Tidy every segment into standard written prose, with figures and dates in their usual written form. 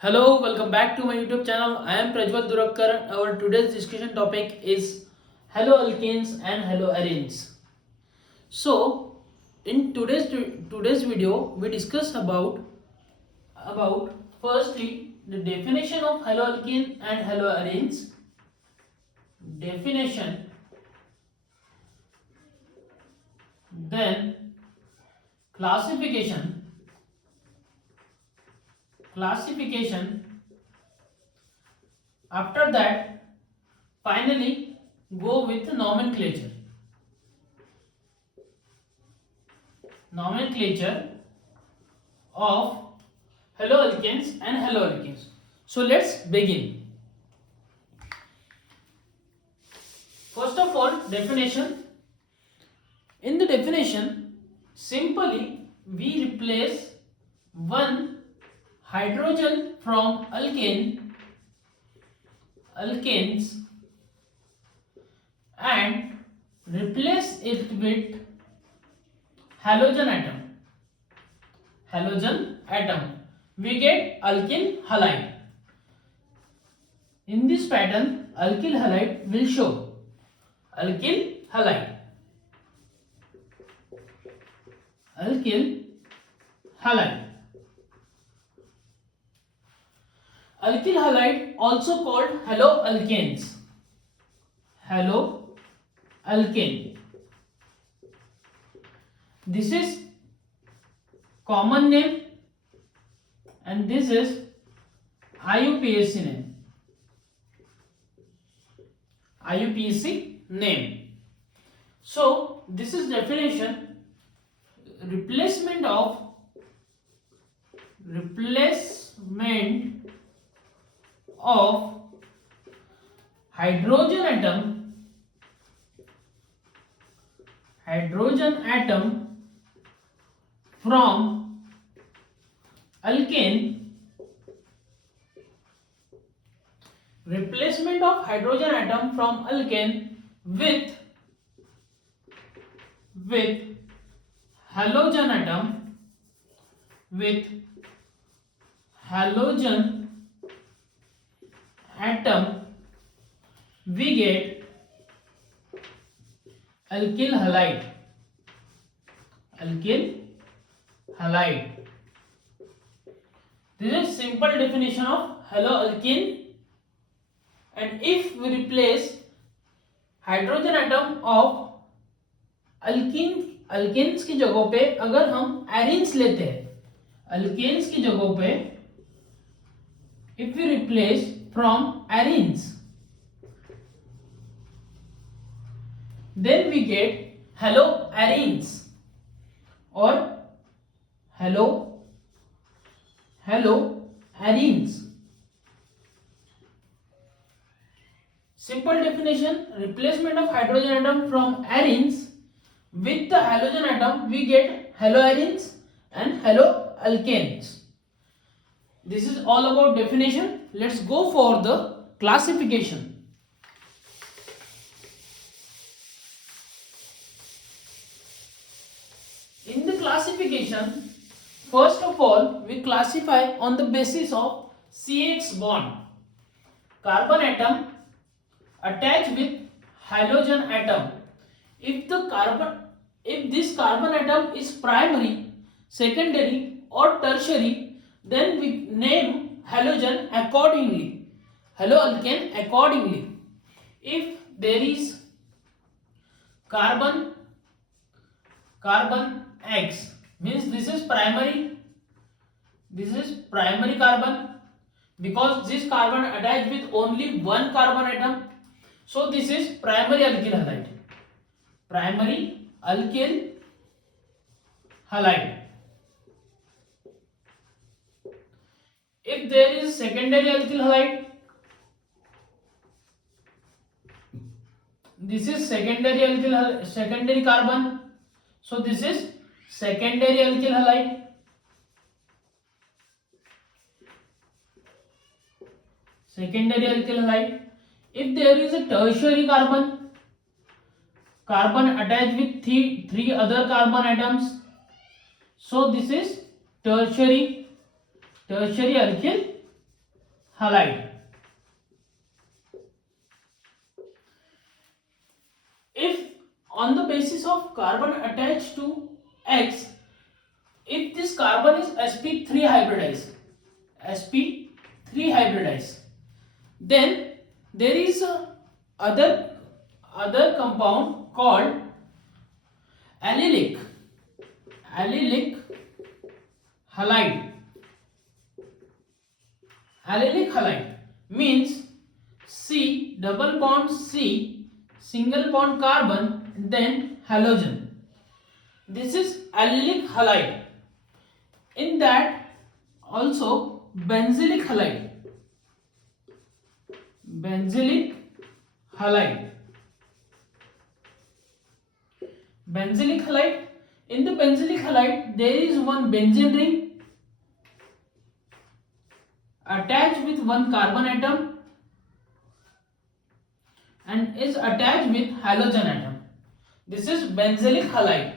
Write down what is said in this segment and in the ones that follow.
Hello, welcome back to my YouTube channel. I am Prajwal Durakkar. Our today's discussion topic is haloalkanes and haloarenes. So, in today's video, we discuss about firstly the definition of haloalkane and haloarenes. Definition, then classification. After that, finally go with nomenclature. Nomenclature of haloalkanes and haloalkanes. So let's begin. First of all, definition. In the definition, simply we replace one hydrogen from alkanes and replace it with halogen atom. We get alkyl halide. In this pattern, alkyl halide will show. Alkyl halide. Alkyl halide also called haloalkanes. Haloalkane. This is common name and this is IUPAC name. IUPAC name. So this is definition. Replacement of hydrogen atom from alkane. Replacement of hydrogen atom from alkane with halogen atom, we get alkyl halide. This is simple definition of haloalkane. And if we replace hydrogen atom of alkanes की जगहों पे अगर हम arenes लेते हैं, alkanes की जगहों पे if we replace from arenes, then we get haloarenes और haloarenes. Simple definition: replacement of hydrogen atom from arenes with the halogen atom, we get haloarenes and haloalkanes. This is all about definition. Let's go for the classification. In the classification, first of all, we classify on the basis of CX bond. Carbon atom attached with halogen atom. If this carbon atom is primary, secondary or tertiary, then we name halogen accordingly, haloalkane accordingly. If there is carbon X, means this is primary carbon, because this carbon attached with only one carbon atom. So this is primary alkyl halide. If there is secondary alkyl halide, this is secondary carbon. So this is secondary alkyl halide. If there is a tertiary carbon attached with three other carbon atoms, so this is tertiary alkyl halide. If on the basis of carbon attached to X, if this carbon is sp3 hybridized, sp3 hybridized, then there is a other compound called allylic halide. Allylic halide means C double bond C single bond carbon then halogen. This is allylic halide. In that also benzylic halide. Benzylic halide. Benzylic halide. In the benzylic halide, there is one benzene ring attached with one carbon atom and is attached with halogen atom. This is benzylic halide.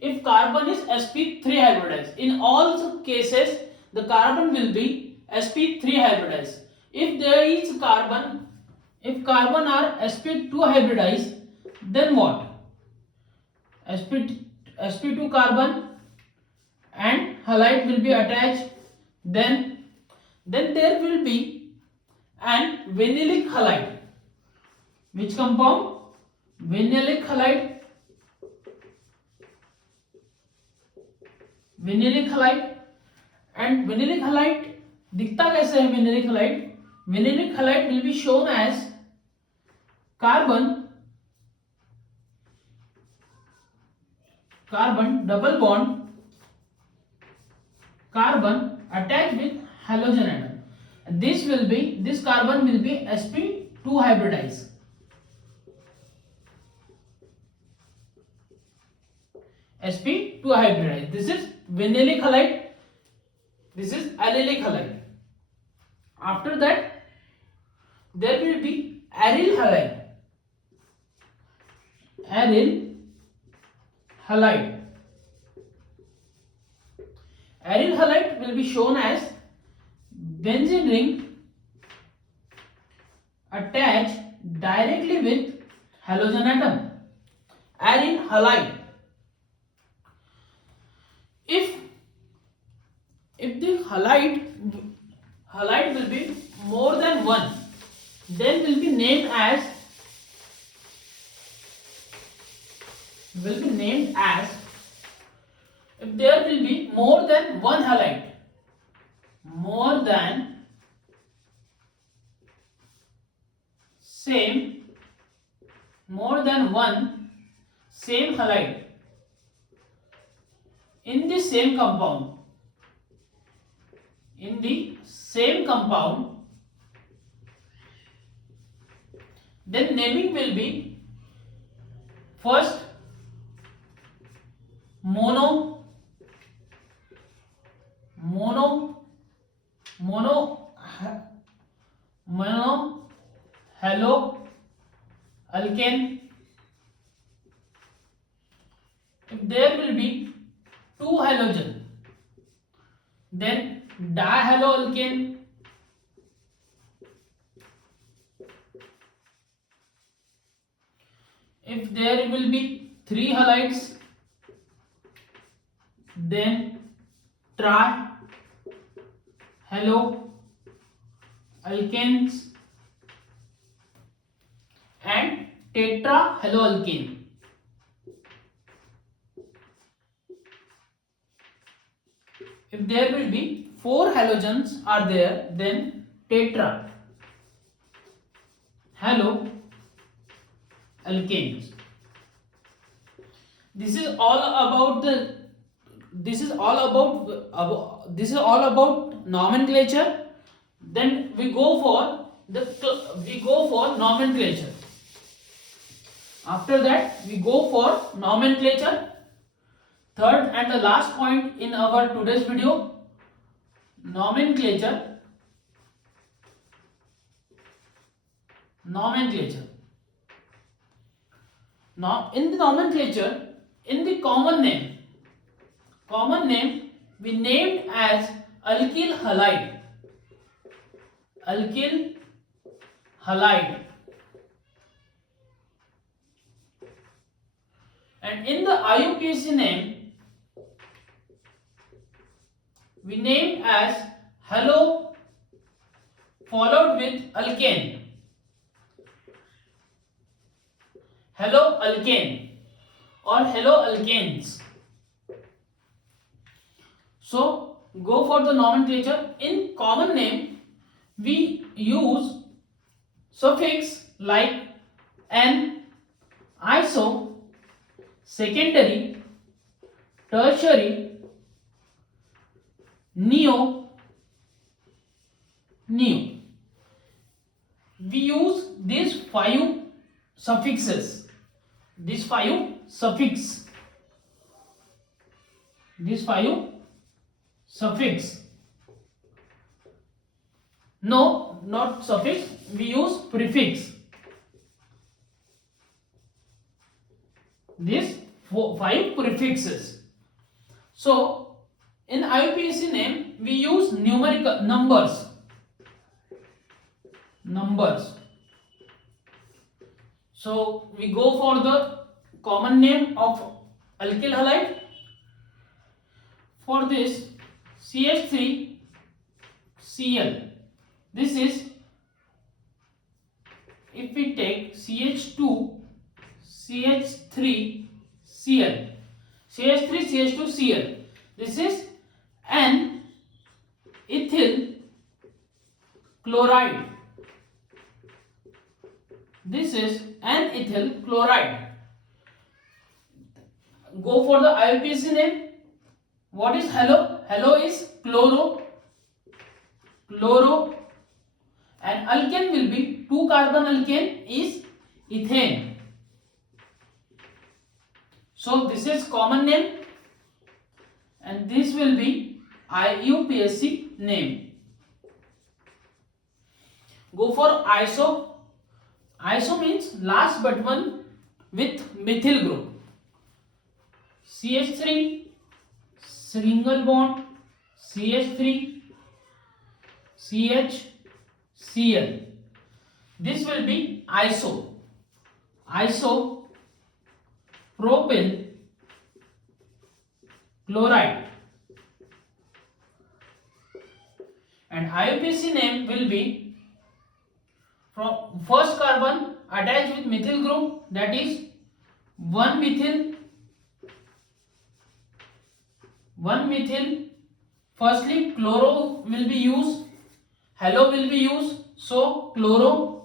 If carbon is sp3 hybridized, in all cases the carbon will be sp3 hybridized. If there is carbon, if carbon are sp2 hybridized, then what? sp2 carbon and halide will be attached. Then there will be an vinylic halide. Which compound? Vinylic halide. Vinylic halide. And vinylic halide दिखता कैसे है? Vinylic halide. Vinylic halide will be shown as carbon double bond carbon attached with halogen atom. This carbon will be sp2 hybridized. sp2 hybridized. This is vinylic halide. This is allylic halide. After that, there will be aryl halide. Aryl halide. Aryl halide will be shown as benzene ring attached directly with halogen atom. Aryl halide. If the halide will be more than one, then will be named as if there will be more than one halide, more than one same halide in the same compound, then naming will be first mono, halo, alkane. If there will be two halogen, then dihaloalkane. If there will be three halides, then trihaloalkanes and tetrahaloalkane. If there will be four halogens are there, then tetrahaloalkanes. This is all about nomenclature. Then we go for nomenclature. After that, we go for nomenclature. Third and the last point in our today's video, nomenclature. Now, in the nomenclature, in the common name we named as alkyl halide. alkyl halide. And in the IUPAC name, we name as halo followed with alkane. Halo alkane or halo alkanes. So go for the nomenclature. In common name, we use suffix like an, iso, secondary, tertiary, neo. We use these five suffixes. These five suffix. No, not suffix. We use prefix. These five prefixes. So in IUPAC name, we use numerical numbers. So we go for the common name of alkyl halide. For this, CH3Cl. This is, if we take CH2CH3Cl, CH3CH2Cl, this is an ethyl chloride. This is an ethyl chloride. Go for the IUPAC name. What is halo? Halo is chloro, and alkane will be 2 carbon alkane is ethane. So this is common name, and this will be IUPAC name. Go for iso. Iso means last but one with methyl group. CH3 single bond CH3 CHCl. This will be iso. Propyl chloride. And IUPAC name will be from first carbon attached with methyl group, that is 1 methyl. Firstly chloro will be used, halo will be used, so chloro,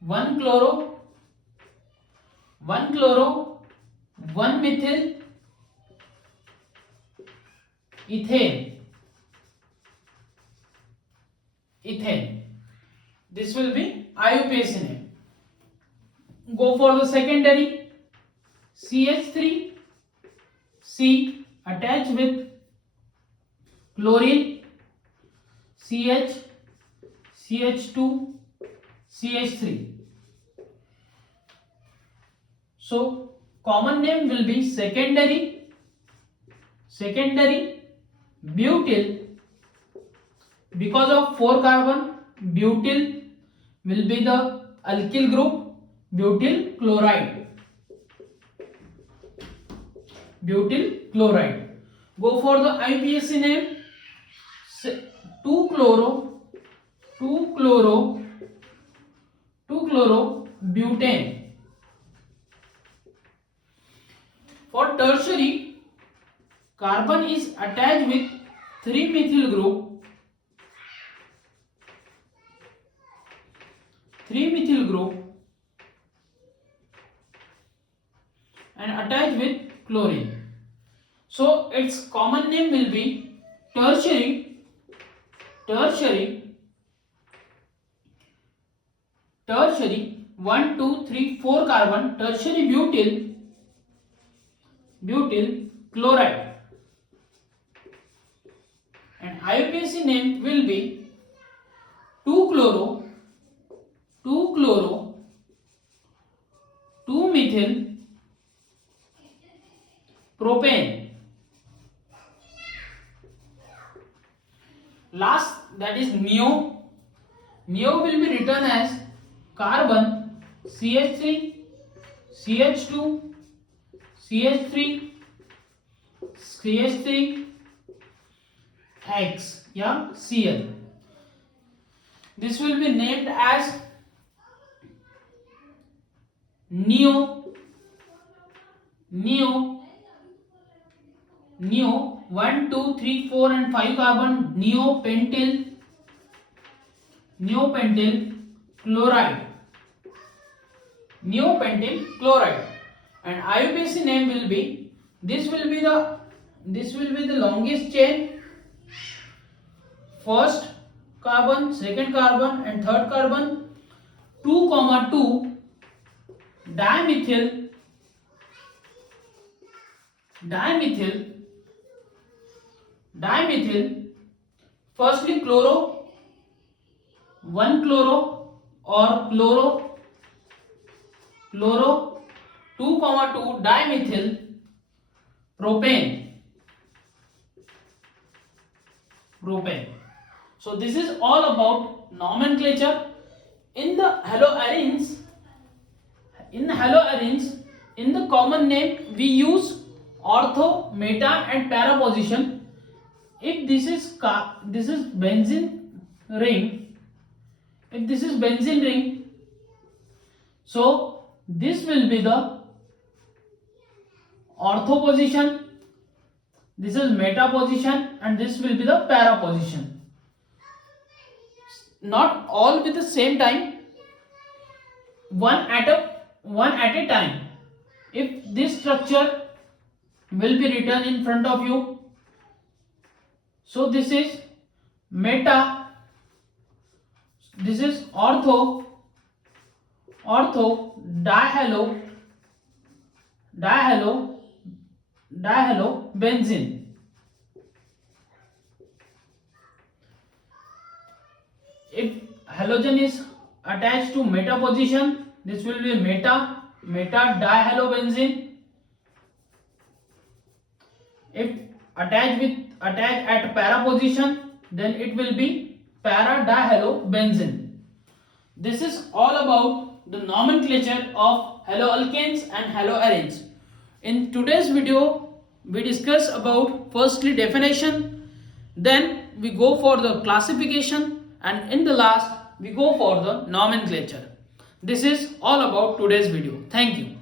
1 chloro, 1 methyl, ethane. This will be IUPAC name. Go for the secondary. CH3C attached with chlorine, CH2, CH3. So common name will be secondary butyl. Because of 4 carbon, butyl will be the alkyl group, butyl chloride. Go for the IUPAC name. 2 chloro butane. For tertiary, carbon is attached with 3 methyl group, and attached with chlorine. So its common name will be tertiary 1 2 3 4 carbon tertiary butyl chloride. And IUPAC name will be 2 chloro 2 methyl propane. that is neo. Neo will be written as carbon CH3, CH2, CH3, CH3, X, yeah, Cl. This will be named as neo, 1, 2, 3, 4 and 5 carbon neopentyl chloride, and IUPAC name will be, this will be the longest chain, first carbon, second carbon and third carbon, 2,2 dimethyl, firstly chloro, 1 chloro or chloro, 2,2 dimethyl propane. So this is all about nomenclature. In the haloarenes, in the common name we use ortho, meta and para position. If this is benzene ring, so this will be the ortho position, this is meta position and this will be the para position. Not all with the same time, one at a time. If this structure will be written in front of you, so this is meta, this is ortho dihalo benzene. If halogen is attached to meta position, this will be meta dihalobenzene. If attached at para position, then it will be para dihalobenzene. This is all about the nomenclature of haloalkanes and haloarenes. In today's video, we discuss about firstly definition, then we go for the classification, and in the last we go for the nomenclature. This is all about today's video. Thank you.